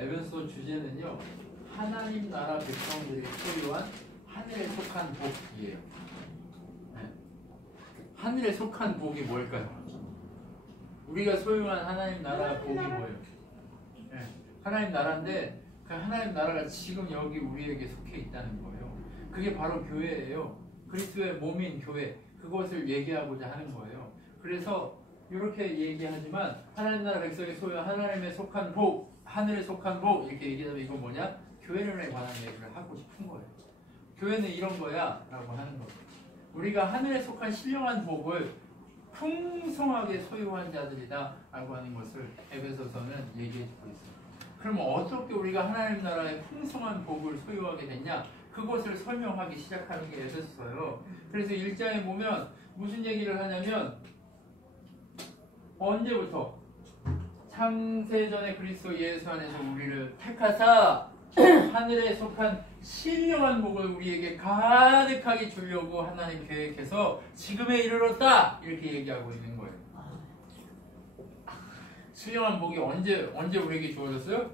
에베소 주제는요, 하나님 나라 백성들이 소유한 하늘에 속한 복이에요. 네. 하늘에 속한 복이 뭘까요? 우리가 소유한 하나님 나라 복이 뭐예요? 네. 하나님 나라인데 그 하나님 나라가 지금 여기 우리에게 속해 있다는 거예요. 그게 바로 교회예요. 그리스도의 몸인 교회, 그것을 얘기하고자 하는 거예요. 그래서 이렇게 얘기하지만 하나님 나라 백성의 소유한 하나님에 속한 복, 하늘에 속한 복 이렇게 얘기하면 이건 뭐냐? 교회론에 관한 얘기를 하고 싶은 거예요. 교회는 이런 거야 라고 하는 거예요. 우리가 하늘에 속한 신령한 복을 풍성하게 소유한 자들이다 라고 하는 것을 에베소서는 얘기해 주고 있어요. 그럼 어떻게 우리가 하나님 나라의 풍성한 복을 소유하게 됐냐? 그것을 설명하기 시작하는 게 에베소서예요. 그래서 1장에 보면 무슨 얘기를 하냐면 언제부터? 창세전에 그리스도 예수 안에서 우리를 택하사 하늘에 속한 신령한 복을 우리에게 가득하게 주려고 하나님 계획해서 지금에 이르렀다 이렇게 얘기하고 있는 거예요. 신령한 복이 언제 우리에게 주어졌어요?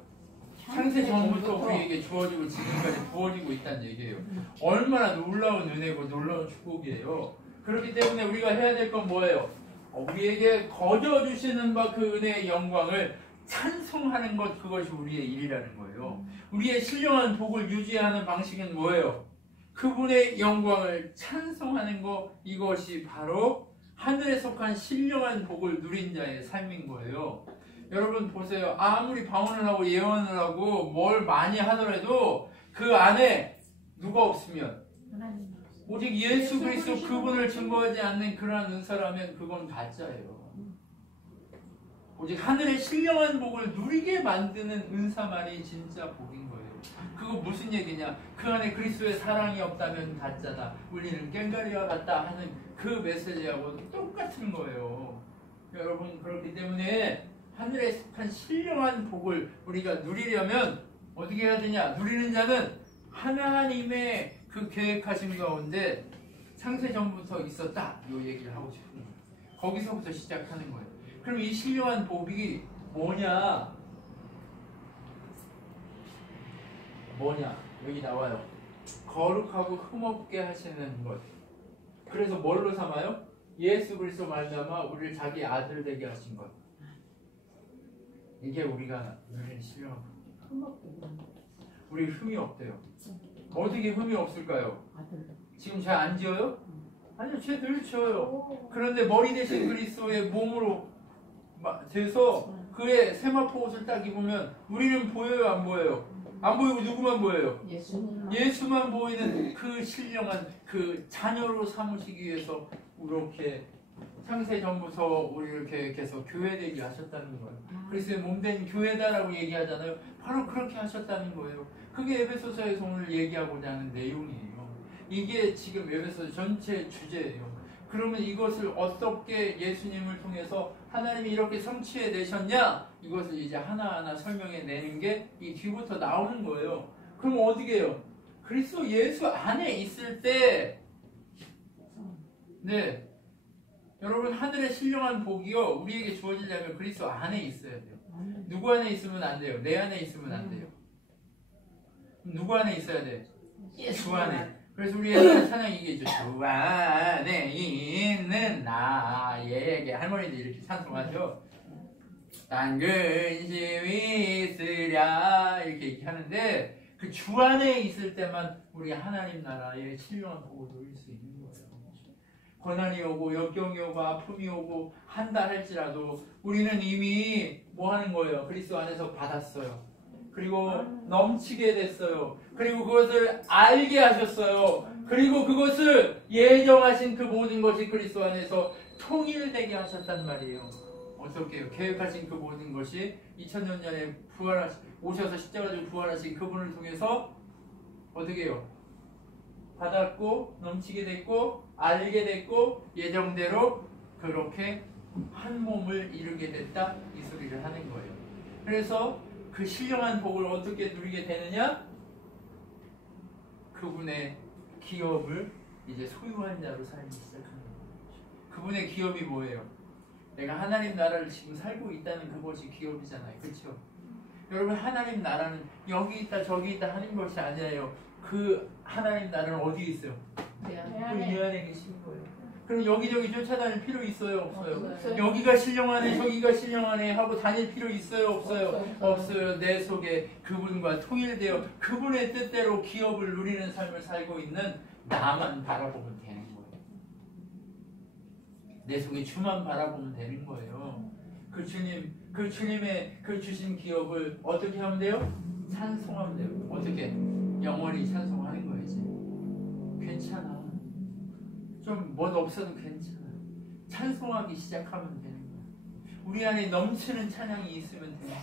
창세 전부터 우리에게 주어지고 지금까지 부어지고 있다는 얘기예요. 얼마나 놀라운 은혜고 놀라운 축복이에요. 그렇기 때문에 우리가 해야 될 건 뭐예요? 우리에게 거저주시는 바 그 은혜의 영광을 찬송하는 것, 그것이 우리의 일이라는 거예요. 우리의 신령한 복을 유지하는 방식은 뭐예요? 그분의 영광을 찬송하는 것, 이것이 바로 하늘에 속한 신령한 복을 누린 자의 삶인 거예요. 여러분 보세요. 아무리 방언을 하고 예언을 하고 뭘 많이 하더라도 그 안에 누가 없으면 오직 예수 그리스도 그분을 증거하지 않는 그러한 은사라면 그건 가짜예요. 오직 하늘의 신령한 복을 누리게 만드는 은사만이 진짜 복인 거예요. 그거 무슨 얘기냐? 그 안에 그리스도의 사랑이 없다면 가짜다. 우리는 꽹과리와 같다 하는 그 메시지하고 똑같은 거예요. 여러분 그렇기 때문에 하늘에 속한 신령한 복을 우리가 누리려면 어떻게 해야 되냐? 누리는 자는 하나님의 그 계획하신 가운데 창세 전부터 있었다. 이 얘기를 하고 싶은 거예요. 거기서부터 시작하는 거예요. 그럼 이 신령한 복이 뭐냐? 여기 나와요. 거룩하고 흠없게 하시는 것. 그래서 뭘로 삼아요? 예수 그리스도 말미암아 우리를 자기 아들 되게 하신 것. 이게 우리가 누리는 신령한 복. 우리 흠이 없대요. 어떻게 흠이 없을까요? 지금 잘 안 지어요? 아니요, 쟤 늘 지어요. 그런데 머리 대신 그리스도의 몸으로 돼서 그의 세마포 옷을 딱 입으면 우리는 보여요, 안 보여요? 안 보이고 누구만 보여요? 예수만 보이는 그 신령한 그 자녀로 삼으시기 위해서 이렇게 창세 전부터 우리를 계획해서 교회되게 하셨다는 거예요. 그리스도의 몸된 교회다라고 얘기하잖아요. 바로 그렇게 하셨다는 거예요. 그게 에베소서에서 오늘 얘기하고자 하는 내용이에요. 이게 지금 에베소 전체 주제예요. 그러면 이것을 어떻게 예수님을 통해서 하나님이 이렇게 성취해 내셨냐? 이것을 이제 하나하나 설명해 내는 게 이 뒤부터 나오는 거예요. 그럼 어떻게 해요? 그리스도 예수 안에 있을 때 네, 여러분 하늘의 신령한 복이요 우리에게 주어지려면 그리스도 안에 있어야 돼요. 누구 안에 있으면 안 돼요? 내 안에 있으면 안 돼요. 누구 안에 있어야 돼? 주 안에. 그래서 우리 옛날에 찬양이 이게 주 안에 있는 나에게 할머니들 이렇게 찬송하죠. 난 근심이 있으랴 이렇게 하는데 그 주 안에 있을 때만 우리 하나님 나라의 신령한 복을 누릴 수 있는 거예요. 고난이 오고 역경이 오고 아픔이 오고 한다 할지라도 우리는 이미 뭐 하는 거예요? 그리스도 안에서 받았어요. 그리고 넘치게 됐어요. 그리고 그것을 알게 하셨어요. 그리고 그것을 예정하신 그 모든 것이 그리스도 안에서 통일되게 하셨단 말이에요. 어떻게 해요? 계획하신 그 모든 것이 2000년 전에 오셔서 십자가 지고 부활하신 그분을 통해서 어떻게 해요? 받았고 넘치게 됐고 알게 됐고 예정대로 그렇게 한 몸을 이루게 됐다 이 소리를 하는 거예요. 그래서 그 신령한 복을 어떻게 누리게 되느냐? 그분의 기업을 이제 소유한 자로 살기 시작하는 거예요. 그분의 기업이 뭐예요? 내가 하나님 나라를 지금 살고 있다는 그것이 기업이잖아요. 그렇죠? 여러분 하나님 나라는 여기 있다 저기 있다 하는 것이 아니에요. 그 하나님 나라는 어디에 있어요? 그 이 안에 계신 거예요. 그럼 여기저기 쫓아다닐 필요 있어요? 없어요? 여기가 신령하네 저기가 신령하네 하고 다닐 필요 있어요? 없어요? 없어요. 내 속에 그분과 통일되어 그분의 뜻대로 기업을 누리는 삶을 살고 있는 나만 바라보면 되는 거예요. 내 속에 주만 바라보면 되는 거예요. 그 주님의 그 주신 기업을 어떻게 하면 돼요? 찬송하면 돼요. 어떻게? 영원히 찬송하는 거지. 괜찮아. 좀 멋 없어도 괜찮아. 찬송하기 시작하면 되는 거야. 우리 안에 넘치는 찬양이 있으면 되는 거야.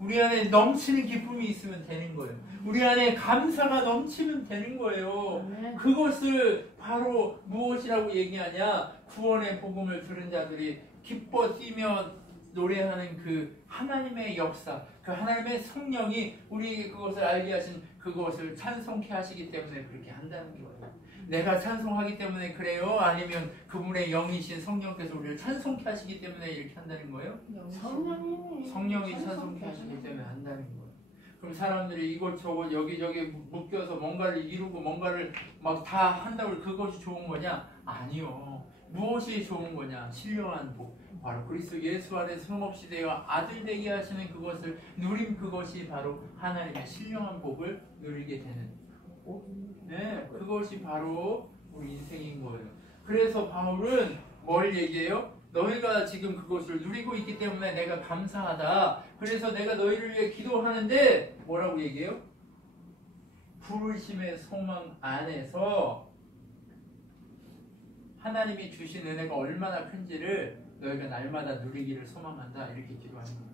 우리 안에 넘치는 기쁨이 있으면 되는 거예요. 우리 안에 감사가 넘치면 되는 거예요. 그것을 바로 무엇이라고 얘기하냐? 구원의 복음을 들은 자들이 기뻐 뛰며 노래하는 그 하나님의 역사, 그 하나님의 성령이 우리에게 그것을 알게 하신 그것을 찬송케 하시기 때문에 그렇게 한다는 거예요. 내가 찬송하기 때문에 그래요? 아니면 그분의 영이신 성령께서 우리를 찬송케 하시기 때문에 이렇게 한다는 거예요? 성령이 찬송케 하시기 때문에 한다는 거예요. 그럼 사람들이 이것저것 여기저기 묶여서 뭔가를 이루고 뭔가를 막 다 한다고 그것이 좋은 거냐? 아니요. 무엇이 좋은 거냐? 신령한 복. 바로 그리스도 예수 안에 숨없이 되어 아들 되게 하시는 그것을 누림 그것이 바로 하나님의 신령한 복을 누리게 되는 네, 그것이 바로 우리 인생인 거예요. 그래서 바울은 뭘 얘기해요? 너희가 지금 그것을 누리고 있기 때문에 내가 감사하다. 그래서 내가 너희를 위해 기도하는데 뭐라고 얘기해요? 부르심의 소망 안에서 하나님이 주신 은혜가 얼마나 큰지를 너희가 날마다 누리기를 소망한다. 이렇게 기도하는 거예요.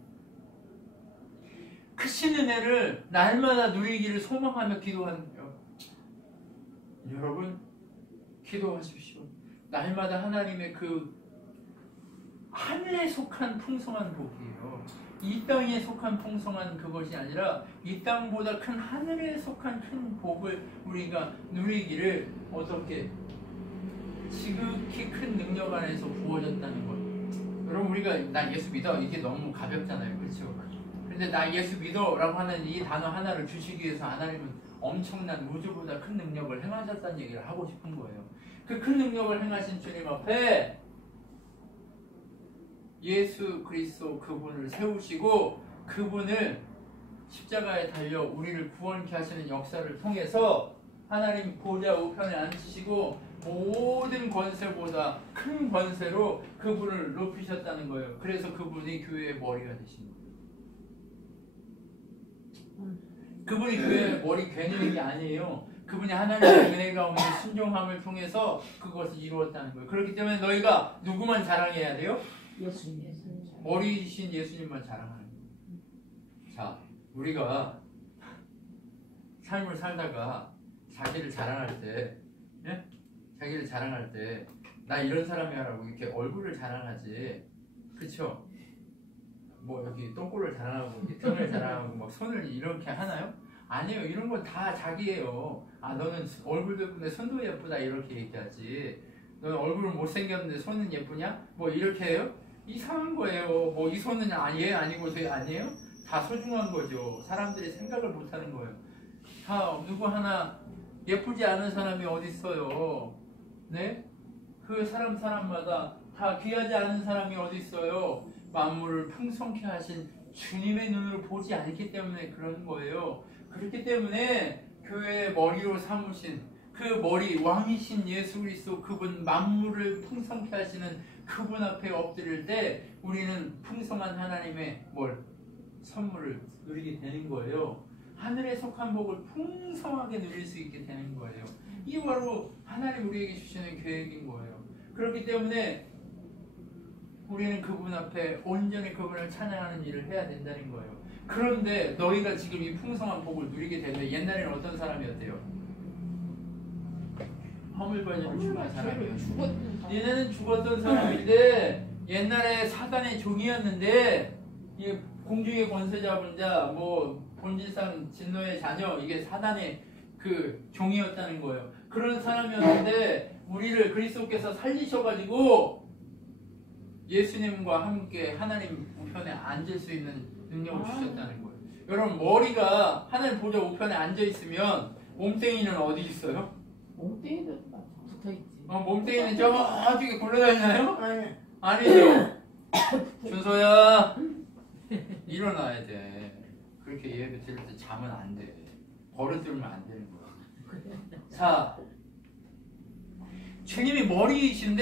크신 은혜를 날마다 누리기를 소망하며 기도하는 거예요. 여러분 기도하십시오. 날마다 하나님의 그 하늘에 속한 풍성한 복이에요. 이 땅에 속한 풍성한 그것이 아니라 이 땅보다 큰 하늘에 속한 큰 복을 우리가 누리기를 어떻게 지극히 큰 능력 안에서 부어졌다는 거예요. 여러분 우리가 나 예수 믿어 이게 너무 가볍잖아요. 그렇죠? 근데 나 예수 믿어 라고 하는 이 단어 하나를 주시기 위해서 하나님은 엄청난 우주보다 큰 능력을 행하셨다는 얘기를 하고 싶은 거예요. 그 큰 능력을 행하신 주님 앞에 예수 그리스도 그분을 세우시고 그분을 십자가에 달려 우리를 구원케 하시는 역사를 통해서 하나님 보좌 우편에 앉히시고 모든 권세보다 큰 권세로 그분을 높이셨다는 거예요. 그래서 그분이 교회의 머리가 되신 거예요. 그분이 교회의 머리 괜히 게 아니에요. 그분이 하나님의 은혜 가운데 순종함을 통해서 그것을 이루었다는 거예요. 그렇기 때문에 너희가 누구만 자랑해야 돼요? 예수님. 머리이신 예수님만 자랑하는 거예요. 자, 우리가 삶을 살다가 자기를 자랑할 때, 예? 자기를 자랑할 때, 나 이런 사람이야라고 이렇게 얼굴을 자랑하지, 그쵸? 뭐 여기 똥꼬를 자랑하고 등을 자랑하고 막 손을 이렇게 하나요? 아니에요. 이런 건 다 자기예요. 아 너는 얼굴도 예쁜데 손도 예쁘다 이렇게 얘기하지. 너는 얼굴은 못생겼는데 손은 예쁘냐? 뭐 이렇게 해요? 이상한 거예요. 뭐 이 손은 얘 아니고 쟤 아니에요? 다 소중한 거죠. 사람들이 생각을 못하는 거예요. 다 누구 하나 예쁘지 않은 사람이 어디 있어요? 네? 그 사람마다 다 귀하지 않은 사람이 어디 있어요? 만물을 풍성케 하신 주님의 눈으로 보지 않기 때문에 그런 거예요. 그렇기 때문에 교회의 머리로 삼으신 그 머리 왕이신 예수 그리스도 그분 만물을 풍성케 하시는 그분 앞에 엎드릴 때 우리는 풍성한 하나님의 선물을 누리게 되는 거예요. 하늘에 속한 복을 풍성하게 누릴 수 있게 되는 거예요. 이게 바로 하나님 우리에게 주시는 계획인 거예요. 그렇기 때문에 우리는 그분 앞에 온전히 그분을 찬양하는 일을 해야 된다는 거예요. 그런데 너희가 지금 이 풍성한 복을 누리게 되면 옛날에는 어떤 사람이었대요? 허물번지를 중한 사람이었어요. 얘네는 죽었던 사람인데 옛날에 사단의 종이었는데 이 공중의 권세 잡은 자, 본질상 진노의 자녀, 이게 사단의 그 종이었다는 거예요. 그런 사람이었는데 우리를 그리스도께서 살리셔가지고 예수님과 함께 하나님 우편에 앉을 수 있는 능력을 주셨다는 거예요. 여러분 머리가 하늘 보좌 우편에 앉아 있으면 몸뚱이는 어디 있어요? 몸뚱이도 붙어있지. 몸뚱이는 저쪽에 굴러다니나요? 아니. 아니죠. 준서야 일어나야 돼. 그렇게 예배 드릴 때 자면 안 돼. 버릇 들면 안 되는 거야. 자, 주님이 머리이신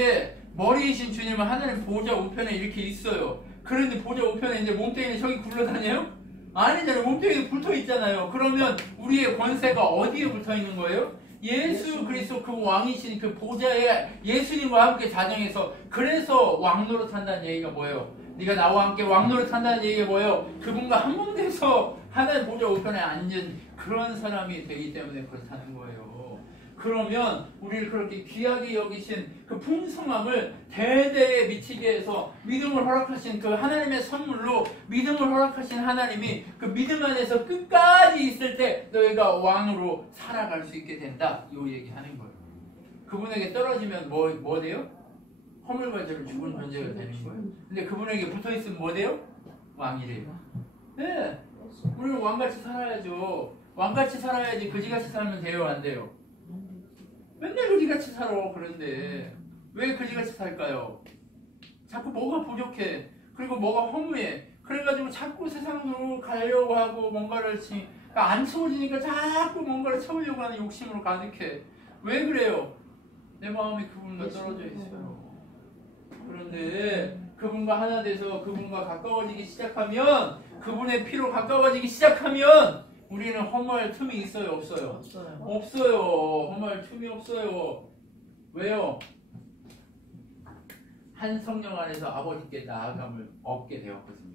주님은 하나님 보좌 우편에 이렇게 있어요. 그런데 보좌 우편에 이제 몸뚱이는 저기 굴러다녀요? 아니잖아요. 몸뚱이에 붙어 있잖아요. 그러면 우리의 권세가 어디에 붙어 있는 거예요? 예수 그리스도 그 왕이신 그 보좌에 예수님과 함께 자정해서 그래서 왕노릇 한다는 얘기가 뭐예요? 네가 나와 함께 왕노릇 한다는 얘기가 뭐예요? 그분과 한 몸 돼서 하나님 보좌 우편에 앉은 그런 사람이 되기 때문에 그렇다는 거예요. 그러면 우리를 그렇게 귀하게 여기신 그 풍성함을 대대에 미치게 해서 믿음을 허락하신 그 하나님의 선물로 믿음을 허락하신 하나님이 그 믿음 안에서 끝까지 있을 때 너희가 왕으로 살아갈 수 있게 된다. 이 얘기하는 거예요. 그분에게 떨어지면 뭐 돼요? 허물과제로 죽은 존재가 되는 거예요. 근데 그분에게 붙어있으면 뭐 돼요? 왕이래요. 네, 우리는 왕같이 살아야죠. 왕같이 살아야지 그지같이 살면 돼요, 안 돼요? 맨날 그지같이 살아. 그런데 왜 그지같이 살까요? 자꾸 뭐가 부족해. 그리고 뭐가 허무해. 그래가지고 자꾸 세상으로 가려고 하고 뭔가를 그러니까 안 채워지니까 자꾸 뭔가를 채우려고 하는 욕심으로 가득해. 왜 그래요? 내 마음이 그분과 떨어져 있어요. 그런데 그분과 하나 돼서 그분과 가까워지기 시작하면, 그분의 피로 가까워지기 시작하면 우리는 허무할 틈이 있어요, 없어요? 없어요. 허무할 틈이 없어요. 왜요? 한 성령 안에서 아버지께 나아감을 얻게 되었거든요.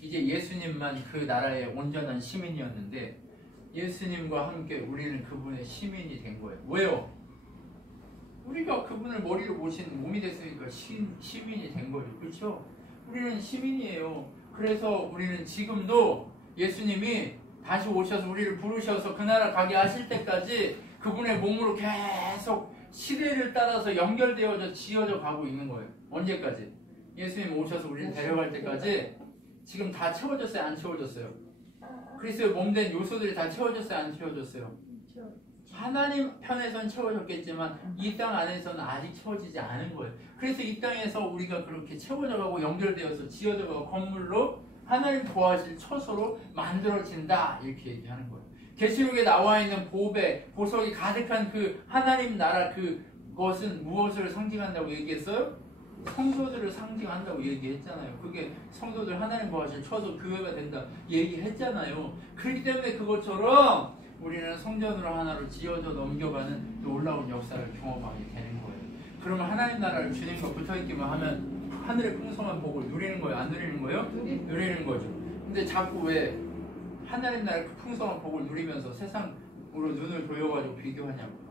이제 예수님만 그 나라의 온전한 시민이었는데 예수님과 함께 우리는 그분의 시민이 된 거예요. 왜요? 우리가 그분을 머리로 모신 몸이 됐으니까 시민이 된 거예요. 그렇죠? 우리는 시민이에요. 그래서 우리는 지금도 예수님이 다시 오셔서 우리를 부르셔서 그 나라 가게 하실 때까지 그분의 몸으로 계속 시대를 따라서 연결되어져 지어져 가고 있는 거예요. 언제까지? 예수님 오셔서 우리를 데려갈 때까지. 지금 다 채워졌어요? 안 채워졌어요? 그리스도의 몸된 요소들이 다 채워졌어요? 안 채워졌어요? 하나님 편에서는 채워졌겠지만 이 땅 안에서는 아직 채워지지 않은 거예요. 그래서 이 땅에서 우리가 그렇게 채워져 가고 연결되어서 지어져 가고 건물로 하나님 도와실 처소로 만들어진다, 이렇게 얘기하는 거예요. 계시록에 나와 있는 보석이 가득한 그 하나님 나라, 그것은 무엇을 상징한다고 얘기했어요? 성도들을 상징한다고 얘기했잖아요. 그게 성도들 하나님 도와실 처소, 교회가 된다 얘기했잖아요. 그렇기 때문에 그것처럼 우리는 성전으로 하나로 지어져 넘겨가는 놀라운 역사를 경험하게 되는 거예요. 그러면 하나님 나라를 주님과 붙어있기만 하면 하늘의 풍성한 복을 누리는 거예요? 안 누리는 거예요? 누리는 거죠. 근데 자꾸 왜 하나님 나라의 그 풍성한 복을 누리면서 세상으로 눈을 돌려가지고 비교하냐고요.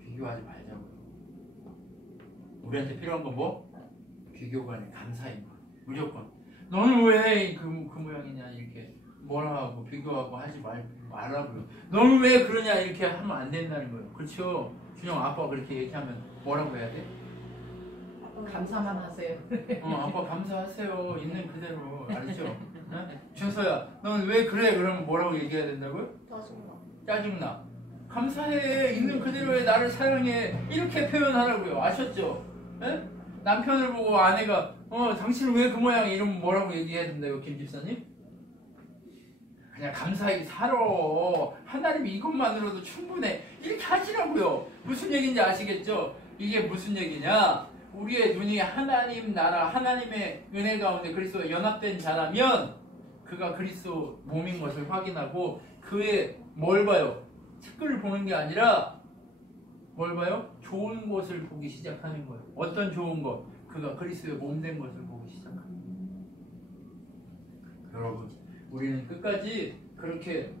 비교하지 말자고요. 우리한테 필요한 건 뭐? 비교가 아니라 감사인 거예요. 무조건. 너는 왜 그 모양이냐 이렇게 뭐라 하고 비교하고 하지 말라고요. 너는 왜 그러냐 이렇게 하면 안 된다는 거예요. 그렇죠? 준영 아빠가 그렇게 얘기하면 뭐라고 해야 돼? 감사만 하세요. 아빠 감사하세요. 있는 그대로. 알죠? 준서야, 너는 왜 그래? 그러면 뭐라고 얘기해야 된다고요? 짜증나. 감사해. 있는 그대로의 나를 사랑해. 이렇게 표현하라고요. 아셨죠? 에? 남편을 보고 아내가 당신은 왜 그 모양이야? 이러면 뭐라고 얘기해야 된다고요, 김 집사님? 그냥 감사하게 살아. 하나님이 이것만으로도 충분해. 이렇게 하시라고요. 무슨 얘기인지 아시겠죠? 이게 무슨 얘기냐? 우리의 눈이 하나님 나라, 하나님의 은혜 가운데 그리스도와 연합된 자라면 그가 그리스도 몸인 것을 확인하고 그의 뭘 봐요? 티끌을 보는 게 아니라 뭘 봐요? 좋은 것을 보기 시작하는 거예요. 어떤 좋은 것? 그가 그리스도의 몸된 것을 보기 시작합니다. 여러분, 우리는 끝까지 그렇게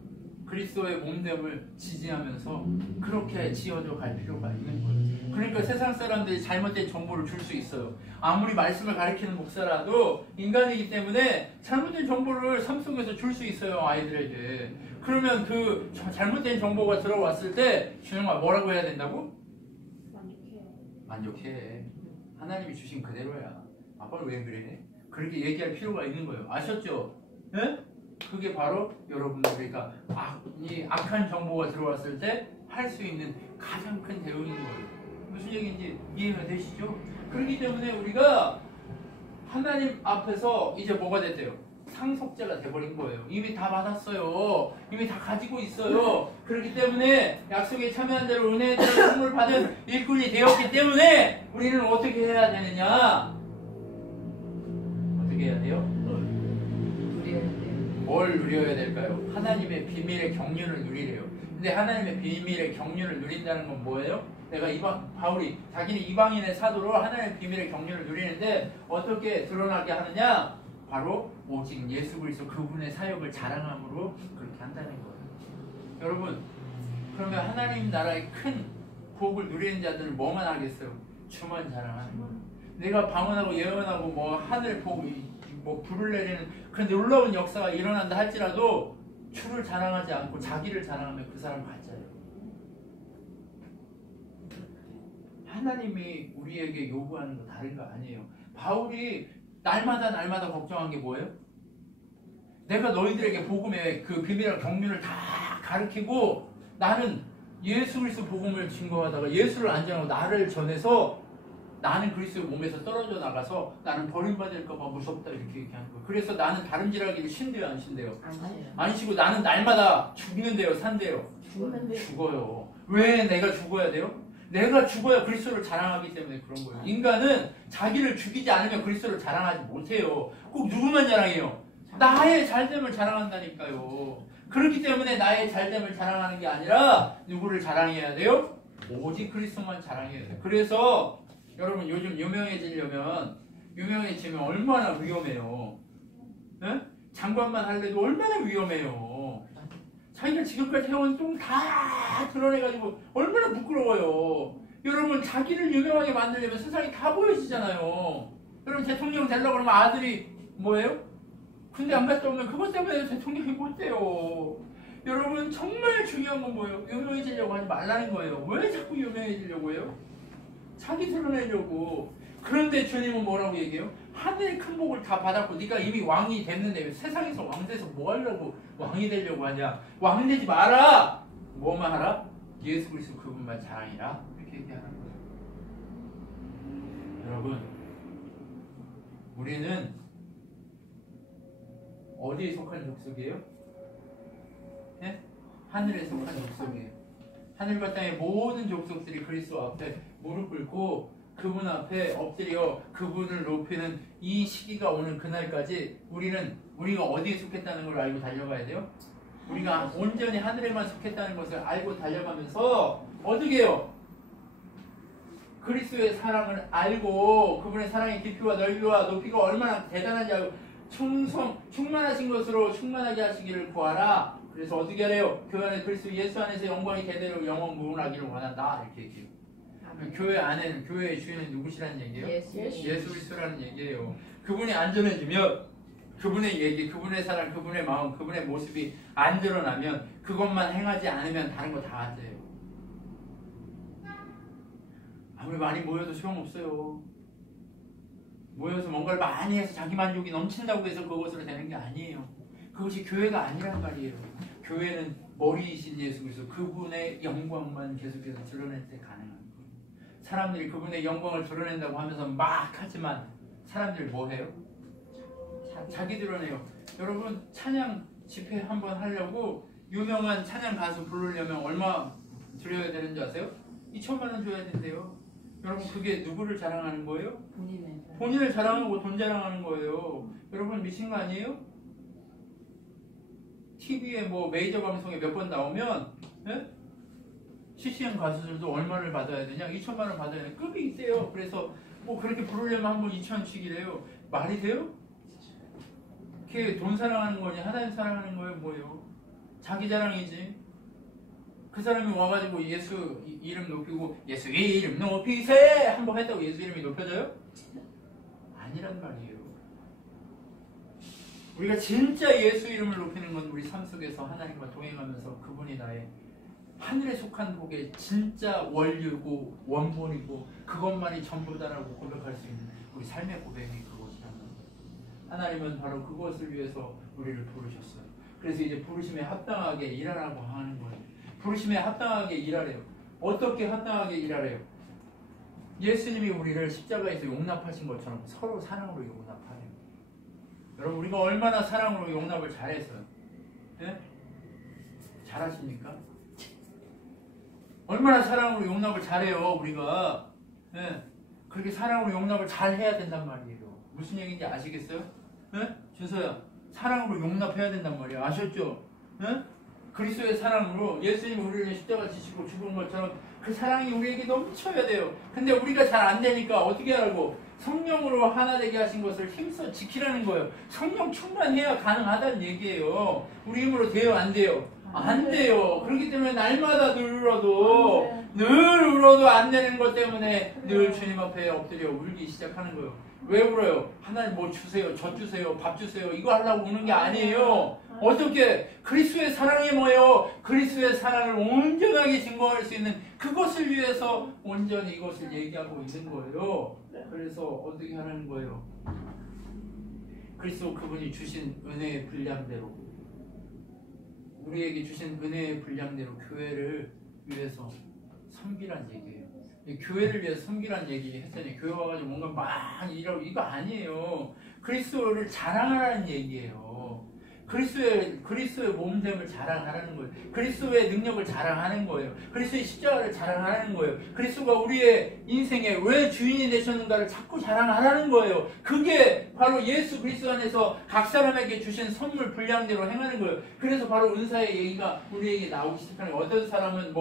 그리스도의 몸됨을 지지하면서 그렇게 지어져 갈 필요가 있는 거예요. 그러니까 세상 사람들이 잘못된 정보를 줄 수 있어요. 아무리 말씀을 가르치는 목사라도 인간이기 때문에 잘못된 정보를 삶 속에서 줄 수 있어요, 아이들에게. 그러면 그 잘못된 정보가 들어왔을 때 준영아 뭐라고 해야 된다고? 만족해. 하나님이 주신 그대로야. 아빠는 왜 그래? 그렇게 얘기할 필요가 있는 거예요. 아셨죠? 네? 그게 바로 여러분들이가 이 악한 정보가 들어왔을 때 할 수 있는 가장 큰 대응인 거예요. 무슨 얘기인지 이해가 되시죠? 그렇기 때문에 우리가 하나님 앞에서 이제 뭐가 됐대요? 상속자가 돼버린 거예요. 이미 다 받았어요. 이미 다 가지고 있어요. 그렇기 때문에 약속에 참여한 대로 은혜의 대로 선물 받은 일꾼이 되었기 때문에 우리는 어떻게 해야 되느냐? 어떻게 해야 돼요? 누려야 돼요. 뭘 누려야 될까요? 하나님의 비밀의 경륜을 누리래요. 근데 하나님의 비밀의 경륜을 누린다는 건 뭐예요? 내가 바울이 자기는 이방인의 사도로 하나님의 비밀의 경륜을 누리는데 어떻게 드러나게 하느냐? 바로 오직 예수 그리스도 그분의 사역을 자랑함으로 그렇게 한다는 거예요. 여러분, 그러면 하나님 나라의 큰 복을 누리는 자들은 뭐만 하겠어요? 주만 자랑하는 거예요. 내가 방언하고 예언하고 뭐 하늘 보고 뭐 불을 내리는 그런 놀라운 역사가 일어난다 할지라도 주를 자랑하지 않고 자기를 자랑하면 그 사람 가짜예요. 하나님이 우리에게 요구하는 거 다른 거 아니에요. 바울이 날마다 걱정한 게 뭐예요? 내가 너희들에게 복음의 그 비밀과 경륜을 다 가르치고 나는 예수 그리스도 복음을 증거하다가 예수를 안 전하고 나를 전해서 나는 그리스도의 몸에서 떨어져 나가서 나는 버림받을까 봐 무섭다 이렇게 얘기하는 거예요. 그래서 나는 다름질하기를 신대요 안 신대요? 안 쉬고 나는 날마다 죽는데요 산대요? 죽는데 죽어요. 왜 내가 죽어야 돼요? 내가 죽어야 그리스도를 자랑하기 때문에 그런 거예요. 인간은 자기를 죽이지 않으면 그리스도를 자랑하지 못해요. 꼭 누구만 자랑해요? 나의 잘됨을 자랑한다니까요. 그렇기 때문에 나의 잘됨을 자랑하는 게 아니라 누구를 자랑해야 돼요? 오직 그리스도만 자랑해야 돼요. 그래서 여러분 요즘 유명해지면 얼마나 위험해요. 네? 장관만 할래도 얼마나 위험해요. 자기가 지금까지 해온 똥 다 드러내가지고 얼마나 부끄러워요. 여러분 자기를 유명하게 만들려면 세상이 다 보여지잖아요. 여러분 대통령 되려고 그러면 아들이 뭐예요? 군대 안 갔다 오면 그것 때문에 대통령이 못 돼요. 여러분 정말 중요한 건 뭐예요? 유명해지려고 하지 말라는 거예요. 왜 자꾸 유명해지려고 해요? 자기 드러내려고. 그런데 주님은 뭐라고 얘기해요? 하늘의 큰 복을 다 받았고 네가 이미 왕이 됐는데 왜 세상에서 왕 돼서 뭐 하려고 왕이 되려고 하냐? 왕 되지 마라! 뭐만 하라? 예수 그리스도 그분만 자랑이라 이렇게 얘기하는 거예요. 여러분 우리는 어디에 속한 족속이에요? 네? 하늘에 속한 족속이에요. 하늘과 땅의 모든 족속들이 그리스도 앞에 무릎 꿇고 그분 앞에 엎드려 그분을 높이는 이 시기가 오는 그날까지 우리가 어디에 속했다는 걸 알고 달려가야 돼요? 우리가 온전히 하늘에만 속했다는 것을 알고 달려가면서 어떻게 해요? 그리스도의 사랑을 알고 그분의 사랑의 깊이와 넓이와 높이가 얼마나 대단한지 알고 충만하신 것으로 충만하게 하시기를 구하라. 그래서 어떻게 하래요? 교회 안에 그리스도 예수 안에서 영광이 대대로 영원 무궁하기를 원한다. 이렇게 얘기해요. 교회 안에는 교회의 주인은 누구시라는 얘기예요? 예수 그리스도라는 얘기예요. 그분이 안전해지면 그분의 얘기, 그분의 사랑, 그분의 마음, 그분의 모습이 안 드러나면 그것만 행하지 않으면 다른 거 다 가짜예요. 아무리 많이 모여도 소용없어요. 모여서 뭔가를 많이 해서 자기 만족이 넘친다고 해서 그것으로 되는 게 아니에요. 그것이 교회가 아니란 말이에요. 교회는 머리이신 예수 그리스도 그분의 영광만 계속해서 드러낼 때 가능한 거예요. 사람들이 그분의 영광을 드러낸다고 하면서 막 하지만 사람들이 뭐 해요? 자기 드러내요. 여러분 찬양 집회 한번 하려고 유명한 찬양 가수 부르려면 얼마 드려야 되는지 아세요? 2천만 원 줘야 된대요. 여러분 그게 누구를 자랑하는 거예요? 본인을 자랑하고 돈 자랑하는 거예요. 여러분 미친 거 아니에요? TV에 뭐 메이저 방송에 몇 번 나오면 네? CCM 가수들도 얼마를 받아야 되냐? 2천만 원 받아야 되냐? 급이 있대요. 그래서 뭐 그렇게 부르려면 한 번 2천씩이래요. 말이 돼요? 그게 돈 사랑하는 거니 하나님 사랑하는 거예요? 뭐예요? 자기 자랑이지. 그 사람이 와가지고 예수 이름 높이고 예수 이름 높이세 한번 했다고 예수 이름이 높여져요? 아니란 말이에요. 우리가 진짜 예수 이름을 높이는 건 우리 삶 속에서 하나님과 동행하면서 그분이 나의 하늘에 속한 복의 진짜 원류고 원본이고 그것만이 전부다라고 고백할 수 있는 우리 삶의 고백이 그것이라는 거예요. 하나님은 바로 그것을 위해서 우리를 부르셨어요. 그래서 이제 부르심에 합당하게 일하라고 하는 거예요. 부르심에 합당하게 일하래요. 어떻게 합당하게 일하래요? 예수님이 우리를 십자가에서 용납하신 것처럼 서로 사랑으로 용납하래요. 여러분, 우리가 얼마나 사랑으로 용납을 잘했어요? 네? 잘하십니까? 얼마나 사랑으로 용납을 잘해요, 우리가. 네? 그렇게 사랑으로 용납을 잘 해야 된단 말이에요. 무슨 얘기인지 아시겠어요? 네? 준서야, 사랑으로 용납해야 된단 말이에요. 아셨죠? 네? 그리스도의 사랑으로 예수님이 우리를 십자가 지시고 죽은 것처럼 그 사랑이 우리에게 넘쳐야 돼요. 근데 우리가 잘 안 되니까 어떻게 하라고? 성령으로 하나 되게 하신 것을 힘써 지키라는 거예요. 성령 충만해야 가능하다는 얘기예요. 우리 힘으로 돼요, 안 돼요? 안 돼요. 그렇기 때문에 날마다 눌러도 안 되는 것 때문에 늘 주님 앞에 엎드려 울기 시작하는 거예요. 왜 울어요? 하나님 뭐 주세요, 젖 주세요, 밥 주세요, 이거 하려고 우는 게 아니에요. 어떻게? 그리스도의 사랑이 뭐예요? 그리스도의 사랑을 온전하게 증거할 수 있는 그것을 위해서 온전히 이것을 얘기하고 있는 거예요. 그래서 어떻게 하는 거예요? 그리스도 그분이 주신 은혜의 분량대로, 우리에게 주신 은혜의 분량대로 교회를 위해서 섬기란 얘기예요. 교회를 위해서 섬기란 얘기 했더니 교회 와가지고 뭔가 많이 이러고 이거 아니에요. 그리스도를 자랑하라는 얘기예요. 그리스도의 몸됨을 자랑하라는 거예요. 그리스도의 능력을 자랑하는 거예요. 그리스도의 십자가를 자랑하는 거예요. 그리스도가 우리의 인생에 왜 주인이 되셨는가를 자꾸 자랑하라는 거예요. 그게 바로 예수 그리스도 안에서 각 사람에게 주신 선물 분량대로 행하는 거예요. 그래서 바로 은사의 얘기가 우리에게 나오기 시작하는 거예요. 어떤 사람은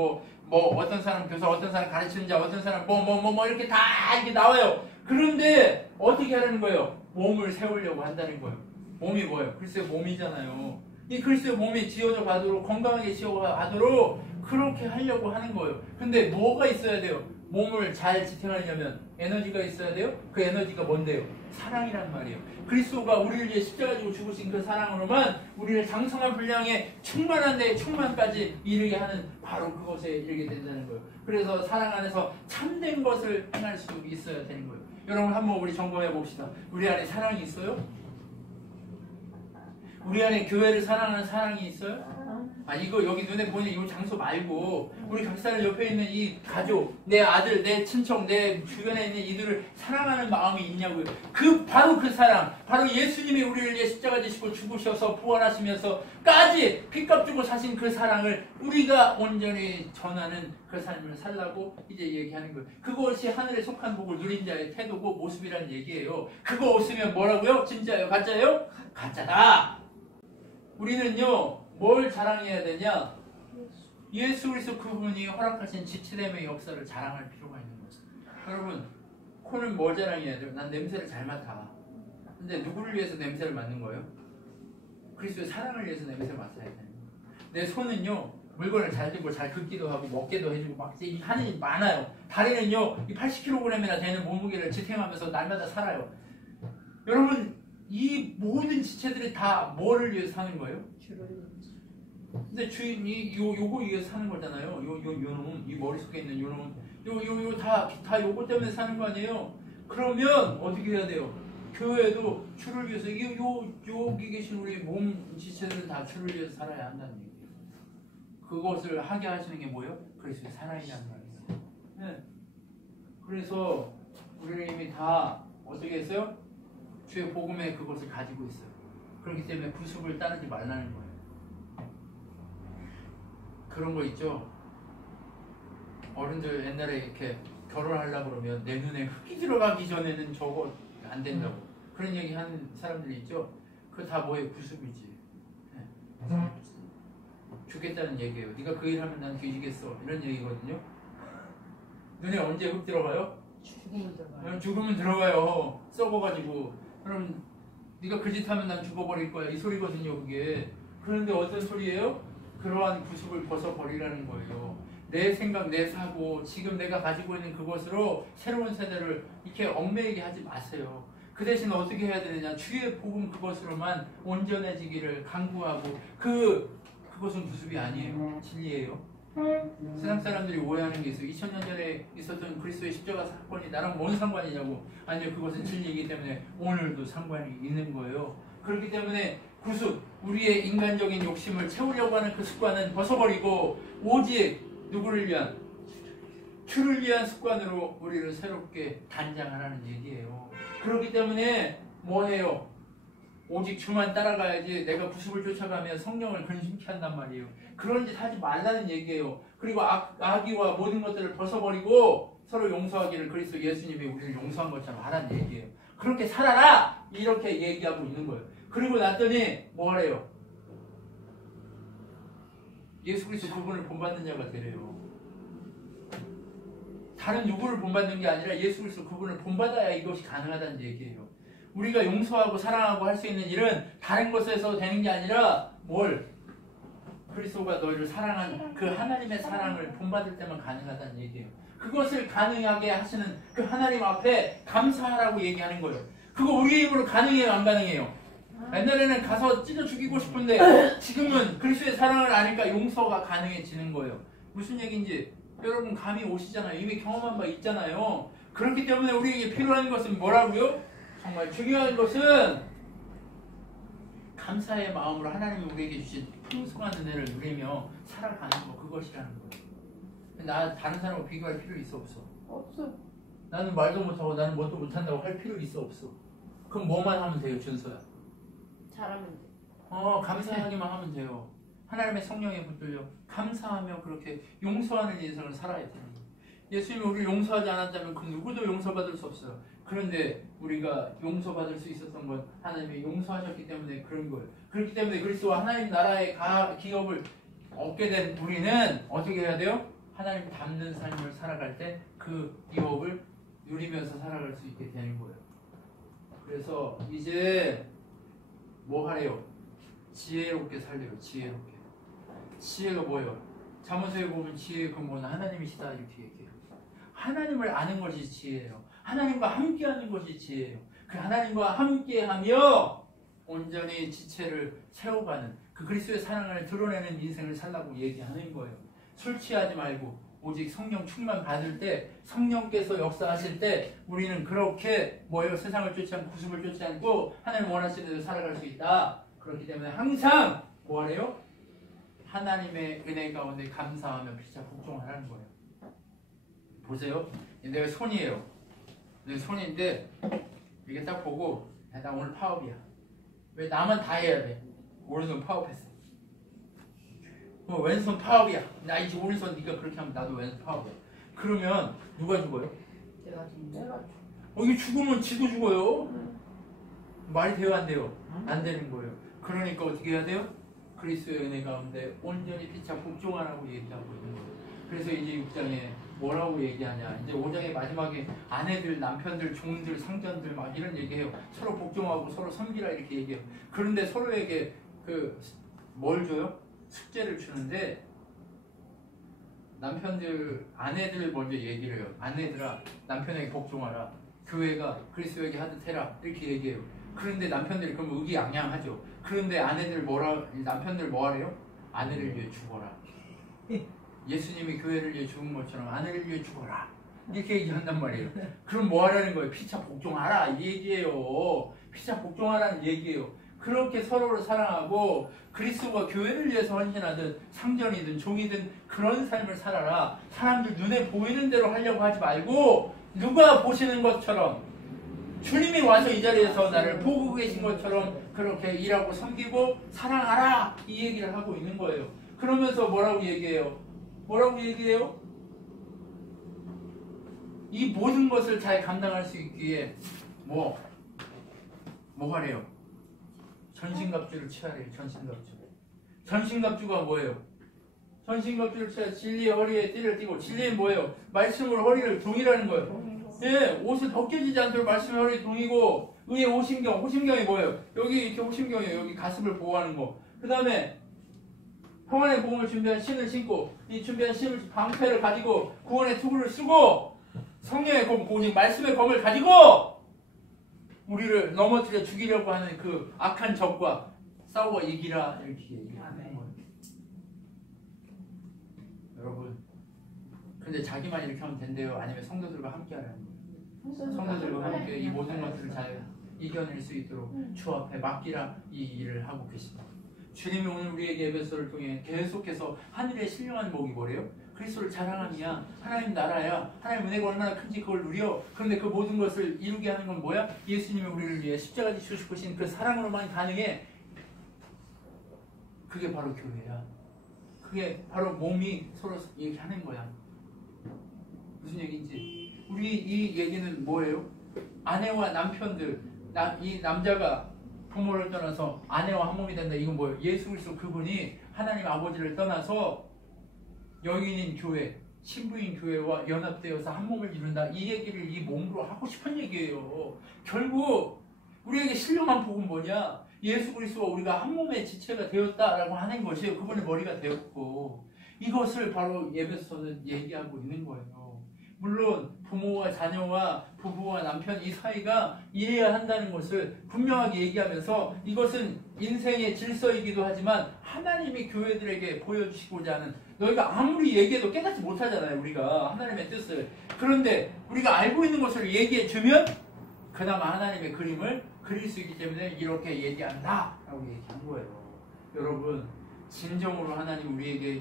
어떤 사람 교사, 어떤 사람 가르치는 자, 어떤 사람 이렇게 다 이렇게 나와요. 그런데 어떻게 하라는 거예요? 몸을 세우려고 한다는 거예요. 몸이 뭐예요? 그리스도의 몸이잖아요. 이 그리스도의 몸이 지어져 가도록, 건강하게 지어져 가도록 그렇게 하려고 하는 거예요. 근데 뭐가 있어야 돼요? 몸을 잘 지탱하려면 에너지가 있어야 돼요? 그 에너지가 뭔데요? 사랑이란 말이에요. 그리스도가 우리를 위해 십자가 지고 죽으신 그 사랑으로만 우리를 장성한 분량의 충만한 데 충만까지 이르게 하는 바로 그것에 이르게 된다는 거예요. 그래서 사랑 안에서 참된 것을 행할 수 있어야 되는 거예요. 여러분, 한번 우리 점검해 봅시다. 우리 안에 사랑이 있어요? 우리 안에 교회를 사랑하는 사랑이 있어요? 이거 여기 눈에 보이는 이 장소 말고 우리 각 사람 옆에 있는 이 가족, 내 아들, 내 친척, 내 주변에 있는 이들을 사랑하는 마음이 있냐고요. 바로 그 사랑, 바로 예수님이 우리를 위해 십자가 지시고 죽으셔서 부활하시면서까지 핏값 주고 사신 그 사랑을 우리가 온전히 전하는 그 삶을 살라고 이제 얘기하는 거예요. 그것이 하늘에 속한 복을 누린 자의 태도고 모습이라는 얘기예요. 그거 없으면 뭐라고요? 진짜예요? 가짜예요? 가짜다. 우리는요, 뭘 자랑해야 되냐? 예수 그리스도 그분이 허락하신 지체됨의 역사를 자랑할 필요가 있는 거예요. 여러분, 코는 뭘 자랑해야 돼요? 난 냄새를 잘 맡아. 근데 누구를 위해서 냄새를 맡는 거예요? 그리스도의 사랑을 위해서 냄새를 맡아야 되는 거예요. 내 손은요, 물건을 잘 들고 잘 긋기도 하고 먹게도 해주고 막 하는 일이 많아요. 다리는요, 80kg이나 되는 몸무게를 지탱하면서 날마다 살아요. 여러분, 이 모든 지체들이 다 뭐를 위해서 사는 거예요? 근데 주인이 요거 위해서 사는 거잖아요. 요놈, 이 머릿속에 있는 요놈, 다 요거 때문에 사는 거 아니에요? 그러면 어떻게 해야 돼요? 교회도 주를 위해서, 여기 계신 우리 몸 지체들은 다 주를 위해서 살아야 한다는 얘기예요. 그것을 하게 하시는 게 뭐예요? 그리스도의 사랑이라는 말이에요. 네. 그래서 우리는 이미 다 어떻게 했어요? 주의 복음에 그것을 가지고 있어요. 그렇기 때문에 구습을 따르지 말라는 거예요. 그런 거 있죠? 어른들 옛날에 이렇게 결혼하려고 그러면 내 눈에 흙이 들어가기 전에는 저거 안 된다고 그런 얘기 하는 사람들이 있죠? 그거 다 뭐예요? 구습이지. 네. 죽겠다는 얘기예요. 네가 그 일 하면 난 뒤지겠어. 이런 얘기거든요. 눈에 언제 흙 들어가요? 죽으면 들어가요. 죽으면 들어가요. 썩어가지고. 그럼 네가 그 짓 하면 난 죽어버릴 거야. 이 소리거든요, 그게. 그런데 어떤 소리예요? 그러한 구습을 벗어버리라는 거예요. 내 생각, 내 사고, 지금 내가 가지고 있는 그것으로 새로운 세대를 이렇게 얽매이게 하지 마세요. 그 대신 어떻게 해야 되느냐? 주의 복음 그것으로만 온전해지기를 간구하고 그것은 구습이 아니에요. 진리예요. 세상 사람들이 오해하는 게 있어요. 2000년 전에 있었던 그리스도의 십자가 사건이 나랑 뭔 상관이냐고. 아니요, 그것은 진리이기 때문에 오늘도 상관이 있는 거예요. 그렇기 때문에 구습, 우리의 인간적인 욕심을 채우려고 하는 그 습관은 벗어버리고 오직 누구를 위한? 주를 위한 습관으로 우리를 새롭게 단장하라는 얘기예요. 그렇기 때문에 뭐해요? 오직 주만 따라가야지 내가 구습을 쫓아가면 성령을 근심케 한단 말이에요. 그런 짓 하지 말라는 얘기예요. 그리고 악의와 모든 것들을 벗어버리고 서로 용서하기를 그리스도 예수님이 우리를 용서한 것처럼 하라는 얘기예요. 그렇게 살아라! 이렇게 얘기하고 있는 거예요. 그리고 났더니 뭐래요? 예수 그리스도 그분을 본받는 자가 되래요. 다른 누구를 본받는 게 아니라 예수 그리스도 그분을 본받아야 이것이 가능하다는 얘기예요. 우리가 용서하고 사랑하고 할 수 있는 일은 다른 것에서 되는 게 아니라 뭘? 그리스도가 너희를 사랑한 그 하나님의 사랑을 본받을 때만 가능하다는 얘기예요. 그것을 가능하게 하시는 그 하나님 앞에 감사하라고 얘기하는 거예요. 그거 우리 입으로 가능해요, 안 가능해요? 옛날에는 가서 찢어 죽이고 싶은데 지금은 그리스도의 사랑을 아니까 용서가 가능해지는 거예요. 무슨 얘기인지 여러분 감이 오시잖아요. 이미 경험한 바 있잖아요. 그렇기 때문에 우리에게 필요한 것은 뭐라고요? 정말 중요한 것은 감사의 마음으로 하나님이 우리에게 주신 풍성한 은혜를 누리며 살아가는 거, 그것이라는 거예요. 나 다른 사람하고 비교할 필요 있어 없어? 없어. 나는 말도 못하고 나는 뭣도 못한다고 할 필요 있어 없어? 그럼 뭐만 하면 돼요, 준서야? 잘하면 돼. 감사하기만 하면 돼요. 하나님의 성령에 붙들려 감사하며 그렇게 용서하는 인생을 살아야 돼요. 예수님이 우리를 용서하지 않았다면 그 누구도 용서받을 수 없어요. 그런데 우리가 용서받을 수 있었던 건 하나님이 용서하셨기 때문에 그런 거예요. 그렇기 때문에 그리스도와 하나님 나라의 기업을 얻게 된 우리는 어떻게 해야 돼요? 하나님 닮는 삶을 살아갈 때 그 기업을 누리면서 살아갈 수 있게 되는 거예요. 그래서 이제 뭐 하래요? 지혜롭게 살래요. 지혜롭게. 지혜가 뭐예요? 잠언서에 보면 지혜의 근본은 하나님이시다 이렇게 얘기해요. 하나님을 아는 것이 지혜예요. 하나님과 함께하는 것이 지혜예요. 그 하나님과 함께하며 온전히 지체를 세워가는 그 그리스도의 사랑을 드러내는 인생을 살라고 얘기하는 거예요. 술 취하지 말고 오직 성령 충만 받을 때 성령께서 역사하실 때 우리는 그렇게 뭐예요? 세상을 쫓지 않고 구습을 쫓지 않고 하나님 원하시는 대로 살아갈 수 있다. 그렇기 때문에 항상 뭐하래요? 하나님의 은혜 가운데 감사하며 피차 복종하라는 거예요. 보세요. 내가 손이에요. 내 손인데 이게 딱 보고 나 오늘 파업이야. 왜 나만 다 해야 돼? 오른손 파업했어. 왼손 파업이야. 나 이제 오른손 네가 그렇게 하면 나도 왼손 파업이야. 그러면 누가 죽어요? 내가 죽는 이게 죽으면 지도 죽어요. 말이 돼요, 안 돼요? 안 되는 거예요. 그러니까 어떻게 해야 돼요? 그리스도의 은혜 가운데 온전히 피차 복종하라고 얘기하고 있는 거예요. 그래서 이제 6장에 뭐라고 얘기하냐? 이제 5장의 마지막에 아내들, 남편들, 종들, 상전들 막 이런 얘기해요. 서로 복종하고 서로 섬기라 이렇게 얘기해요. 그런데 서로에게 뭘 줘요? 숙제를 주는데 남편들, 아내들 먼저 얘기를 해요. 아내들아, 남편에게 복종하라. 교회가 그리스도에게 하듯 해라. 이렇게 얘기해요. 그런데 남편들이 그럼 의기양양하죠. 그런데 남편들 뭐 하래요? 아내를 위해 죽어라. 예수님이 교회를 위해 죽은 것처럼 아내를 위해 죽어라. 이렇게 얘기한단 말이에요. 그럼 뭐 하라는 거예요? 피차 복종하라. 이 얘기예요. 피차 복종하라는 얘기예요. 그렇게 서로를 사랑하고 그리스도가 교회를 위해서 헌신하든 상전이든 종이든 그런 삶을 살아라. 사람들 눈에 보이는 대로 하려고 하지 말고 누가 보시는 것처럼 주님이 와서 이 자리에서 나를 보고 계신 것처럼 그렇게 일하고 섬기고 사랑하라. 이 얘기를 하고 있는 거예요. 그러면서 뭐라고 얘기해요? 이 모든 것을 잘 감당할 수 있기에 뭐 하래요? 전신갑주를 취하래요. 전신갑주가 뭐예요? 전신갑주를 취하 진리의 허리에 띠를 띠고 진리는 뭐예요? 말씀으로 허리를 동이라는 거예요. 예, 옷을 벗겨지지 않도록 말씀의 허리에 동이고 의의 호심경이 뭐예요? 여기 이렇게 호심경이에요. 여기 가슴을 보호하는 거. 그 다음에 평안의 복음을 준비한 신을 신고 이 준비한 신을 방패를 가지고 구원의 투구를 쓰고 성령의 검, 오직 말씀의 검을 가지고 우리를 넘어뜨려 죽이려고 하는 그 악한 적과 싸워 이기라 이렇게 얘기하는 거예요. 여러분, 근데 자기만 이렇게 하면 된대요? 아니면 성도들과 함께 하라는 거예요? 성도들과 함께 이 모든 것들을 잘 이겨낼 수 있도록 주 앞에 맡기라 이 일을 하고 계십니다. 주님이 오늘 우리에게 에베소를 통해 계속해서 하늘의 신령한 복이 뭐래요? 그리스도를 자랑함이야. 하나님 나라야. 하나님 은혜가 얼마나 큰지 그걸 누려. 그런데 그 모든 것을 이루게 하는 건 뭐야? 예수님이 우리를 위해 십자가 지시고 싶으신 그 사랑으로만 가능해. 그게 바로 교회야. 그게 바로 몸이 서로 얘기하는 거야. 무슨 얘기인지. 우리 이 얘기는 뭐예요? 아내와 남편들, 이 남자가 부모를 떠나서 아내와 한 몸이 된다. 이건 뭐예요? 예수 그리스도 그분이 하나님 아버지를 떠나서 여인인 교회, 신부인 교회와 연합되어서 한 몸을 이룬다. 이 얘기를 이 몸으로 하고 싶은 얘기예요. 결국 우리에게 신령한 복은 뭐냐? 예수 그리스도와 우리가 한 몸의 지체가 되었다라고 하는 것이 그분의 머리가 되었고, 이것을 바로 에베소서는 얘기하고 있는 거예요. 물론 부모와 자녀와 부부와 남편 이 사이가 이래야 한다는 것을 분명하게 얘기하면서, 이것은 인생의 질서이기도 하지만 하나님이 교회들에게 보여주시고자 하는, 너희가 아무리 얘기해도 깨닫지 못하잖아요. 우리가 하나님의 뜻을. 그런데 우리가 알고 있는 것을 얘기해주면 그나마 하나님의 그림을 그릴 수 있기 때문에 이렇게 얘기한다 라고 얘기한 거예요. 여러분, 진정으로 하나님 우리에게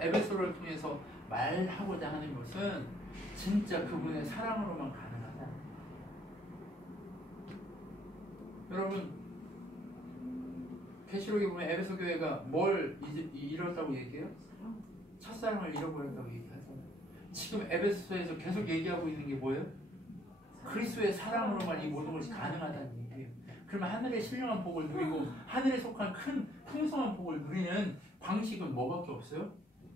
에베소를 통해서 말하고자 하는 것은 진짜 그분의 사랑으로만 가능하다. 여러분, 계시록에 보면 에베소 교회가 뭘 잃었다고 얘기해요? 첫사랑을 잃어버렸다고 얘기하잖아요. 지금 에베소에서 계속 얘기하고 있는 게 뭐예요? 그리스도의 사랑으로만 이 모든 것이 가능하다는 얘기예요. 그러면 하늘의 신령한 복을 누리고 하늘에 속한 큰 풍성한 복을 누리는 방식은 뭐밖에 없어요?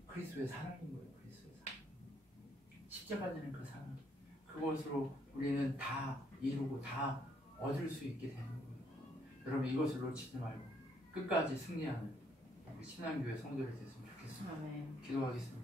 그리스도의 사랑인 거예요. 그리스도의 사랑. 십자가 지는 그 사랑. 그것으로 우리는 다 이루고 다 얻을 수 있게 되는 거예요. 여러분, 이것을 놓치지 말고 끝까지 승리하는 우리 신앙교회 성도들이 됐으면 좋겠습니다. 기도하겠습니다.